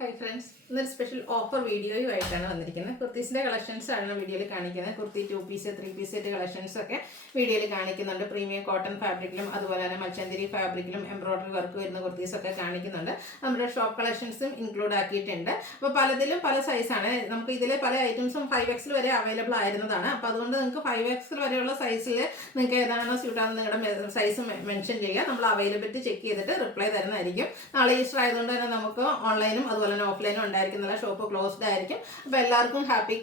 Hi friends, ഇന്നൊരു special offer വീഡിയോയുമായിട്ടാണ് വന്നിരിക്കുന്നത്. കുർത്തീസിൻ്റെ കളക്ഷൻസ് ആണ് വീഡിയോയിൽ കാണിക്കുന്നത്. Kurti 2 piece 3 piece set collections ഒക്കെ വീഡിയോയിൽ കാണിക്കുന്നുണ്ട്. പ്രീമിയം കോട്ടൺ ഫാബ്രിക്കിലും അതുപോലെ തന്നെ മൽച്ചന്തിരി ഫാബ്രിക്കിലും എംബ്രോയ്ഡറി വർക്ക് വരുന്ന കുർത്തീസൊക്കെ കാണിക്കുന്നുണ്ട്. നമ്മുടെ ഷോപ്പ് കളക്ഷൻസും ഇൻക്ലൂഡ് ആക്കിയിട്ടുണ്ട്. അപ്പോൾ പലതിലും പല സൈസാണ്. നമുക്ക് ഇതിലെ പല ഐറ്റംസും 5XL വരെ അവൈലബിൾ ആയിരുന്നതാണ്. അപ്പോൾ അതുകൊണ്ട് നിങ്ങൾക്ക് 5XL വരെയുള്ള സൈസിൽ നിങ്ങൾക്ക് ഏതാണോ സ്യൂട്ടാണെന്ന് നിങ്ങളുടെ സൈസ് മെൻഷൻ ചെയ്യുക. നമ്മൾ അവൈലബിലിറ്റി ചെക്ക് ചെയ്തിട്ട് റിപ്ലൈ തരുന്നതായിരിക്കും. നാളെ ഈസ്റ്റർ ആയതുകൊണ്ട് തന്നെ നമുക്ക് ഓൺലൈനും അതുപോലെ തന്നെ ഓഫ്ലൈനും ഉണ്ടായിരിക്കുന്നില്ല. ഷോപ്പ് ക്ലോസ്ഡ് ആയിരിക്കും. അപ്പോൾ എല്ലാവർക്കും ഹാപ്പി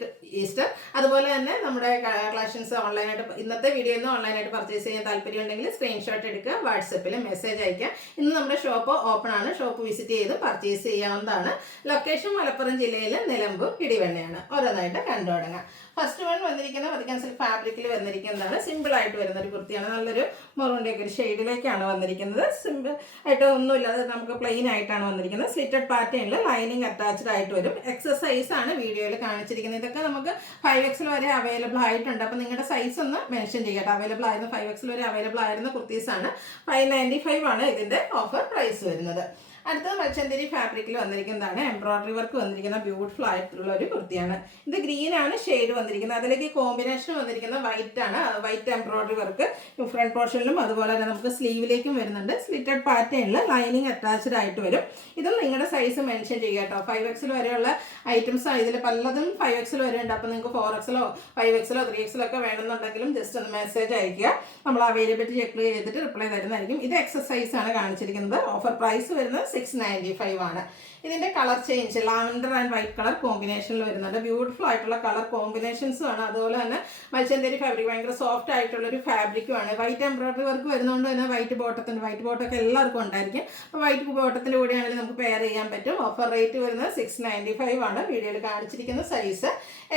ഈസ്റ്റർ. അതുപോലെ തന്നെ നമ്മുടെ കളക്ഷൻസ് ഓൺലൈനായിട്ട് ഇന്നത്തെ വീഡിയോയിൽ നിന്ന് ഓൺലൈനായിട്ട് പർച്ചേസ് ചെയ്യാൻ താല്പര്യം ഉണ്ടെങ്കിൽ സ്ക്രീൻഷോട്ട് എടുക്കുക, വാട്സപ്പിൽ മെസ്സേജ് അയക്കുക. ഇന്ന് നമ്മുടെ ഷോപ്പ് ഓപ്പൺ ആണ്. ഷോപ്പ് വിസിറ്റ് ചെയ്ത് പർച്ചേസ് ചെയ്യാവുന്നതാണ്. ലൊക്കേഷൻ മലപ്പുറം ജില്ലയിൽ നിലമ്പൂർ ഇടിവണ്ണയാണ്. ഓരോന്നായിട്ട് കണ്ടു തുടങ്ങാം. ഫസ്റ്റ് വൺ വന്നിരിക്കുന്നത് വത്തിക്കാൻ സിൽക്ക് ഫാബ്രിക്കിൽ വന്നിരിക്കുന്നതാണ്. സിമ്പിൾ ആയിട്ട് വരുന്ന ഒരു കുർത്തിയാണ്. നല്ലൊരു മെറൂണിൻ്റെ ഒരു ഷെയ്ഡിലേക്കാണ് വന്നിരിക്കുന്നത്. സിമ്പിൾ ആയിട്ട് ഒന്നുമില്ലാതെ നമുക്ക് പ്ലെയിൻ ആയിട്ടാണ് വന്നിരിക്കുന്നത്. സ്ലിറ്റഡ് പാറ്റേണിൽ ലൈനിങ് അറ്റാച്ച്ഡ് ആയിട്ട് വരും. എക്സസൈസ് ആണ് വീഡിയോയിൽ കാണിച്ചിരിക്കുന്നത്. ഇതൊക്കെ നമുക്ക് 5XL വരെ അവൈലബിൾ ആയിട്ടുണ്ട്. അപ്പോൾ നിങ്ങളുടെ സൈസ് ഒന്ന് മെൻഷൻ ചെയ്യട്ടെ. അവൈലബിൾ ആയിരുന്ന 5XL വരെ അവൈലബിൾ ആയിരുന്ന കുർത്തീസാണ്. 595 ആണ് ഇതിൻ്റെ ഓഫർ പ്രൈസ് വരുന്നത്. അടുത്തത് മൽച്ചന്തിരി ഫാബ്രിക്കിൽ വന്നിരിക്കുന്നതാണ്. എംബ്രോയ്ഡറി വർക്ക് വന്നിരിക്കുന്ന ബ്യൂട്ടിഫുൾ ആയിട്ടുള്ള ഒരു കുർത്തിയാണ്. ഇത് ഗ്രീൻ ആണ് ഷെയ്ഡ് വന്നിരിക്കുന്നത്. അതിലേക്ക് കോമ്പിനേഷൻ വന്നിരിക്കുന്ന വൈറ്റ് ആണ്. വൈറ്റ് എംബ്രോയ്ഡറി വർക്ക് ഫ്രണ്ട് പോർഷനിലും അതുപോലെ തന്നെ നമുക്ക് സ്ലീവിലേക്കും വരുന്നുണ്ട്. സ്ലിറ്റഡ് പാറ്റേണിൽ ലൈനിങ് അറ്റാച്ച്ഡ് ആയിട്ട് വരും. ഇതും നിങ്ങളുടെ സൈസ് മെൻഷൻ ചെയ്യുക കേട്ടോ. 5XL വരെയുള്ള ഐറ്റംസ് ഇതിൽ പലതും 5XL വരെ ഉണ്ട്. അപ്പോൾ നിങ്ങൾക്ക് 4XL 5XL 3XL ഒക്കെ വേണമെന്നുണ്ടെങ്കിലും ജസ്റ്റ് ഒന്ന് മെസ്സേജ് അയക്കുക. നമ്മൾ അവൈലബിലിറ്റി ചെക്ക് ചെയ്തിട്ട് റിപ്ലൈ തരുന്നതായിരിക്കും. ഇത് എക്സസൈസ് ആണ് കാണിച്ചിരിക്കുന്നത്. ഓഫർ പ്രൈസ് വരുന്നത് 695 ആണ്. ഇതിന്റെ colour change lavender and white colour കോമ്പിനേഷനിൽ വരുന്നുണ്ട്. ബ്യൂട്ടിഫുൾ ആയിട്ടുള്ള കളർ കോമ്പിനേഷൻസും ആണ്. അതുപോലെ തന്നെ മൽച്ചന്തിരി ഫാബ്രിക് ഭയങ്കര സോഫ്റ്റ് ആയിട്ടുള്ള ഒരു ഫാബ്രിക്കും ആണ്. വൈറ്റ് എംബ്രോയ്ഡറി വർക്ക് വരുന്നതുകൊണ്ട് തന്നെ വൈറ്റ് ബോട്ടമൊക്കെ എല്ലാവർക്കും ഉണ്ടായിരിക്കും. അപ്പോൾ വൈറ്റ് ബോട്ടത്തിൻ്റെ കൂടെയാണെങ്കിൽ നമുക്ക് പെയർ ചെയ്യാൻ പറ്റും. ഓഫർ റേറ്റ് വരുന്നത് 695 ആണ്. വീഡിയോയിൽ കാണിച്ചിരിക്കുന്ന സൈസ്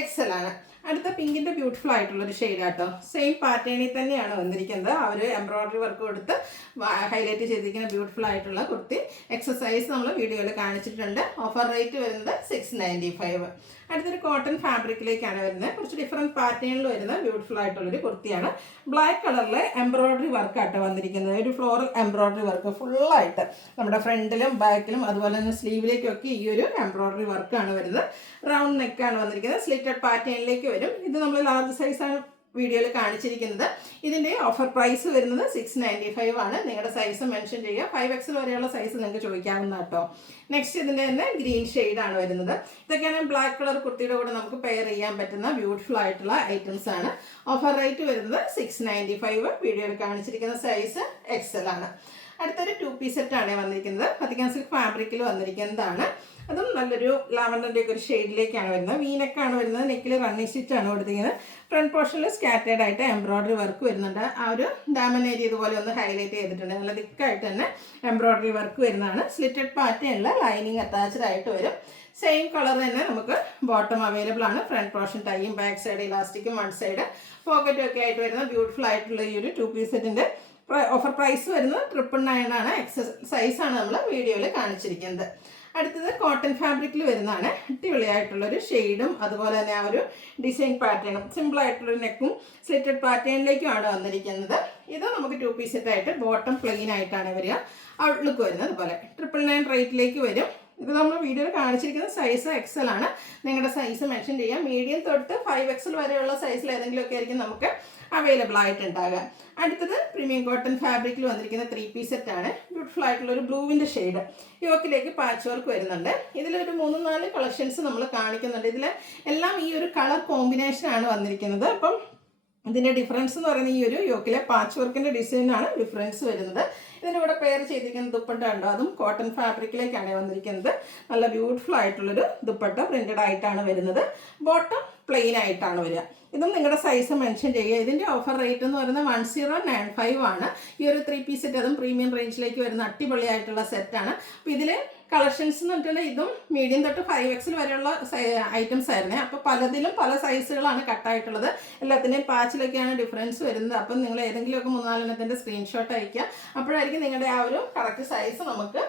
XL ആണ്. അടുത്ത പിങ്കിൻ്റെ ബ്യൂട്ടിഫുൾ ആയിട്ടുള്ളൊരു ഷെയ്ഡാട്ടോ. സെയിം പാറ്റേണിൽ തന്നെയാണ് വന്നിരിക്കുന്നത്. അവർ എംബ്രോയ്ഡറി വർക്ക് കൊടുത്ത് ഹൈലൈറ്റ് ചെയ്തിരിക്കുന്ന ബ്യൂട്ടിഫുൾ ആയിട്ടുള്ള കുർത്തി എക്സസൈസ് നമ്മൾ വീഡിയോയിൽ കാണിച്ചിട്ടുണ്ട്. ഓഫർ റേറ്റ് വരുന്നത് 695. അടുത്തൊരു കോട്ടൺ ഫാബ്രിക്കിലേക്കാണ് വരുന്നത്. കുറച്ച് ഡിഫറെൻറ്റ് പാറ്റേണിൽ വരുന്ന ബ്യൂട്ടിഫുൾ ആയിട്ടുള്ളൊരു കുർത്തിയാണ്. ബ്ലാക്ക് കളറിൽ എംബ്രോയ്ഡറി വർക്കായിട്ട് വന്നിരിക്കുന്നത്. ഒരു ഫ്ലോറൽ എംബ്രോയ്ഡറി വർക്ക് ഫുള്ളായിട്ട് നമ്മുടെ ഫ്രണ്ടിലും ബാക്കിലും അതുപോലെ തന്നെ സ്ലീവിലേക്കും ഒക്കെ ഈ ഒരു എംബ്രോയ്ഡറി വർക്കാണ് വരുന്നത്. റൗണ്ട് നെക്കാണ് വന്നിരിക്കുന്നത്. സ്ലിറ്റഡ് പാറ്റേണിലേക്ക് വരും. ഇത് നമ്മൾ ലാർജ് സൈസാണ് വീഡിയോയിൽ കാണിച്ചിരിക്കുന്നത്. ഇതിൻ്റെ ഓഫർ പ്രൈസ് വരുന്നത് 695 ആണ്. നിങ്ങളുടെ സൈസ് മെൻഷൻ ചെയ്യുക. 5XL വരെയുള്ള സൈസ് നിങ്ങൾക്ക് ചോദിക്കാവുന്ന കേട്ടോ. നെക്സ്റ്റ് ഇതിൻ്റെ തന്നെ ഗ്രീൻ ഷെയ്ഡാണ് വരുന്നത്. ഇതൊക്കെയാണ് ബ്ലാക്ക് കളർ കുർത്തിയുടെ കൂടെ നമുക്ക് പെയർ ചെയ്യാൻ പറ്റുന്ന ബ്യൂട്ടിഫുൾ ആയിട്ടുള്ള ഐറ്റംസ് ആണ്. ഓഫർ റേറ്റ് വരുന്നത് 695. വീഡിയോയിൽ കാണിച്ചിരിക്കുന്ന സൈസ് XL ആണ്. അടുത്തൊരു 2 പീസ് സെറ്റാണ് വന്നിരിക്കുന്നത്. വത്തിക്കാൻ സിൽക്ക് ഫാബ്രിക്കിൽ വന്നിരിക്കുന്നതാണ്. അതും നല്ലൊരു ലാവൻഡറിൻ്റെ ഒക്കെ ഒരു ഷെയ്ഡിലേക്കാണ് വരുന്നത്. വീനക്കാണ് വരുന്നത്. നെക്കിൽ റണ്ണിങ് സ്റ്റിച്ചാണ് കൊടുത്തിരിക്കുന്നത്. ഫ്രണ്ട് പോർഷനിൽ സ്കാറ്റേഡ് ആയിട്ട് എംബ്രോയ്ഡറി വർക്ക് വരുന്നുണ്ട്. ആ ഒരു ഡാമൻ ഏരിയ ഇതുപോലെ ഒന്ന് ഹൈലൈറ്റ് ചെയ്തിട്ടുണ്ട്. നല്ല തിക്കായിട്ട് തന്നെ എംബ്രോയ്ഡറി വർക്ക് വരുന്നതാണ്. സ്ലിറ്റഡ് പാറ്റേണിൽ ലൈനിങ് അറ്റാച്ച്ഡ് ആയിട്ട് വരും. സെയിം കളർ തന്നെ നമുക്ക് ബോട്ടം അവൈലബിൾ ആണ്. ഫ്രണ്ട് പോർഷൻ ടൈയും ബാക്ക് സൈഡ് ഇലാസ്റ്റിക്കും വൺ സൈഡ് പോക്കറ്റും ഒക്കെ ആയിട്ട് വരുന്ന ബ്യൂട്ടിഫുൾ ആയിട്ടുള്ള ഈ ഒരു 2 പീസ് സെറ്റിൻ്റെ ഓഫർ പ്രൈസ് വരുന്നത് 999 ആണ്. സൈസാണ് നമ്മൾ വീഡിയോയിൽ കാണിച്ചിരിക്കുന്നത്. അടുത്തത് കോട്ടൺ ഫാബ്രിക്കിൽ വരുന്നതാണ്. അടിപൊളിയായിട്ടുള്ളൊരു ഷെയ്ഡും അതുപോലെ തന്നെ ആ ഒരു ഡിസൈൻ പാറ്റേണും സിമ്പിളായിട്ടുള്ളൊരു നെക്കും സ്ലിറ്റഡ് പാറ്റേണിലേക്കുമാണ് വന്നിരിക്കുന്നത്. ഇത് നമുക്ക് 2 പീസ് സെറ്റായിട്ട് ബോട്ടം പ്ലെയിൻ ആയിട്ടാണ് വരിക. ഔട്ട്ലുക്ക് വരുന്നത് അതുപോലെ 999 റേറ്റിലേക്ക് വരും. ഇത് നമ്മൾ വീഡിയോയിൽ കാണിച്ചിരിക്കുന്ന സൈസ് XL ആണ്. നിങ്ങളുടെ സൈസ് മെൻഷൻ ചെയ്യാം. മീഡിയം തൊട്ട് 5XL വരെയുള്ള സൈസിൽ ഏതെങ്കിലുമൊക്കെ ആയിരിക്കും നമുക്ക് അവൈലബിൾ ആയിട്ടുണ്ടാകുക. അടുത്തത് പ്രീമിയം കോട്ടൺ ഫാബ്രിക്കിൽ വന്നിരിക്കുന്ന 3 പീസ് സെറ്റാണ്. ബ്യൂട്ടിഫുൾ ആയിട്ടുള്ള ഒരു ബ്ലൂവിൻ്റെ ഷെയ്ഡ്. യോക്കിലേക്ക് പാച്ച് വർക്ക് വരുന്നുണ്ട്. ഇതിലൊരു 3-4 കളക്ഷൻസ് നമ്മൾ കാണിക്കുന്നുണ്ട്. ഇതിൽ എല്ലാം ഈ ഒരു കളർ കോമ്പിനേഷനാണ് വന്നിരിക്കുന്നത്. അപ്പം ഇതിൻ്റെ ഡിഫറൻസ് എന്ന് പറയുന്നത് ഈ ഒരു യോക്കിലെ പാച്ച് വർക്കിൻ്റെ ഡിസൈനാണ് ഡിഫറൻസ് വരുന്നത്. ഇതിൻ്റെ കൂടെ പെയർ ചെയ്തിരിക്കുന്ന ദുപ്പട്ട ഉണ്ടോ, അതും കോട്ടൺ ഫാബ്രിക്കിലേക്കാണ് വന്നിരിക്കുന്നത്. നല്ല ബ്യൂട്ടിഫുൾ ആയിട്ടുള്ളൊരു ദുപ്പട്ട പ്രിൻറ്റഡ് ആയിട്ടാണ് വരുന്നത്. ബോട്ടം പ്ലെയിൻ ആയിട്ടാണ് വരിക. ഇതും നിങ്ങളുടെ സൈസ് മെൻഷൻ ചെയ്യുക. ഇതിൻ്റെ ഓഫർ റേറ്റ് എന്ന് പറയുന്നത് 1095 ആണ്. ഈ ഒരു 3 പീസ് സെറ്റ് അതും പ്രീമിയം റേഞ്ചിലേക്ക് വരുന്ന അടിപൊളിയായിട്ടുള്ള സെറ്റാണ്. അപ്പോൾ ഇതിൽ കളക്ഷൻസ് എന്ന് പറഞ്ഞിട്ടുണ്ടെങ്കിൽ ഇതും മീഡിയം തൊട്ട് 5XL വരെയുള്ള ഐറ്റംസ് ആയിരുന്നേ. അപ്പോൾ പലതിലും പല സൈസുകളാണ് കട്ടായിട്ടുള്ളത്. എല്ലാത്തിൻ്റെയും പാച്ചിലൊക്കെയാണ് ഡിഫറൻസ് വരുന്നത്. അപ്പം നിങ്ങൾ ഏതെങ്കിലുമൊക്കെ 3-4 സ്ക്രീൻഷോട്ട് അയക്കുക. അപ്പോഴായിരിക്കും നിങ്ങളുടെ ആ ഒരു കറക്റ്റ് സൈസ് നമുക്ക്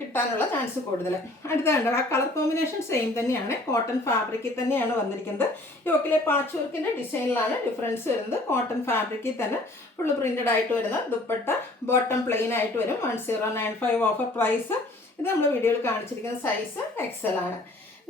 കിട്ടാനുള്ള ചാൻസ് കൂടുതൽ. അടുത്തുണ്ട് ആ കളർ കോമ്പിനേഷൻ സെയിം തന്നെയാണ്. കോട്ടൺ ഫാബ്രിക്കിൽ തന്നെയാണ് വന്നിരിക്കുന്നത്. യോക്കിലെ പാച്ച് വർക്കിൻ്റെ ഡിസൈനിലാണ് ഡിഫറൻസ് വരുന്നത്. കോട്ടൺ ഫാബ്രിക്കിൽ തന്നെ ഫുള്ള് പ്രിൻറ്റഡ് ആയിട്ട് വരുന്ന ദുപ്പട്ട ബോട്ടം പ്ലെയിൻ ആയിട്ട് വരും. 1095 ഓഫർ പ്രൈസ് ഇത് നമ്മൾ വീഡിയോയിൽ കാണിച്ചിരിക്കുന്ന സൈസ് XL ആണ്.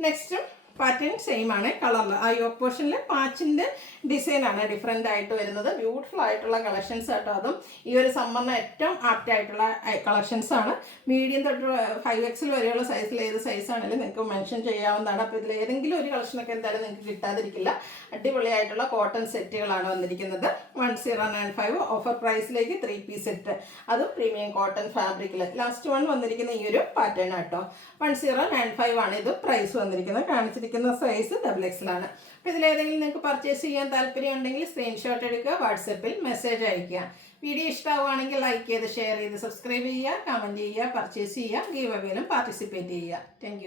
നെക്സ്റ്റും പാറ്റേൺ സെയിം ആണ്. കളറിൽ ആ യോക്ക് പോർഷനിൽ പാച്ചിൻ്റെ ഡിസൈനാണ് ഡിഫറെൻ്റ് ആയിട്ട് വരുന്നത്. ബ്യൂട്ടിഫുൾ ആയിട്ടുള്ള കളക്ഷൻസ് ആട്ടോ. അതും ഈ ഒരു സമ്മറിന് ഏറ്റവും ആപ്റ്റ് ആയിട്ടുള്ള കളക്ഷൻസ് ആണ്. മീഡിയം തൊട്ട് 5XL വരെയുള്ള സൈസിൽ ഏത് സൈസ് ആണെങ്കിലും നിങ്ങൾക്ക് മെൻഷൻ ചെയ്യാവുന്നതാണ്. അപ്പോൾ ഇതിൽ ഏതെങ്കിലും ഒരു കളക്ഷനൊക്കെ എന്തായാലും നിങ്ങൾക്ക് കിട്ടാതിരിക്കില്ല. അടിപൊളിയായിട്ടുള്ള കോട്ടൺ സെറ്റുകളാണ് വന്നിരിക്കുന്നത്. 1095 ഓഫർ പ്രൈസിലേക്ക് 3 പീസ് സെറ്റ്, അതും പ്രീമിയം കോട്ടൺ ഫാബ്രിക്കിൽ. ലാസ്റ്റ് വൺ വന്നിരിക്കുന്ന ഈ ഒരു പാറ്റേൺ ആട്ടോ. 1095 ആണ് ഇത് പ്രൈസ് വന്നിരിക്കുന്നത്. കാണിച്ചിരിക്കുന്ന സൈസ് XXL ആണ്. അപ്പോൾ ഇതിലേതെങ്കിലും നിങ്ങൾക്ക് പർച്ചേസ് ചെയ്യാൻ താല്പര്യം ഉണ്ടെങ്കിൽ സ്ക്രീൻഷോട്ട് എടുക്കുക, വാട്സപ്പിൽ മെസ്സേജ് അയയ്ക്കുക. വീഡിയോ ഇഷ്ടമാവുകയാണെങ്കിൽ ലൈക്ക് ചെയ്ത് ഷെയർ ചെയ്ത് സബ്സ്ക്രൈബ് ചെയ്യുക, കമൻറ്റ് ചെയ്യുക, പർച്ചേസ് ചെയ്യുക, ഗീവ് അവേയിലും പാർട്ടിസിപ്പേറ്റ് ചെയ്യുക. താങ്ക്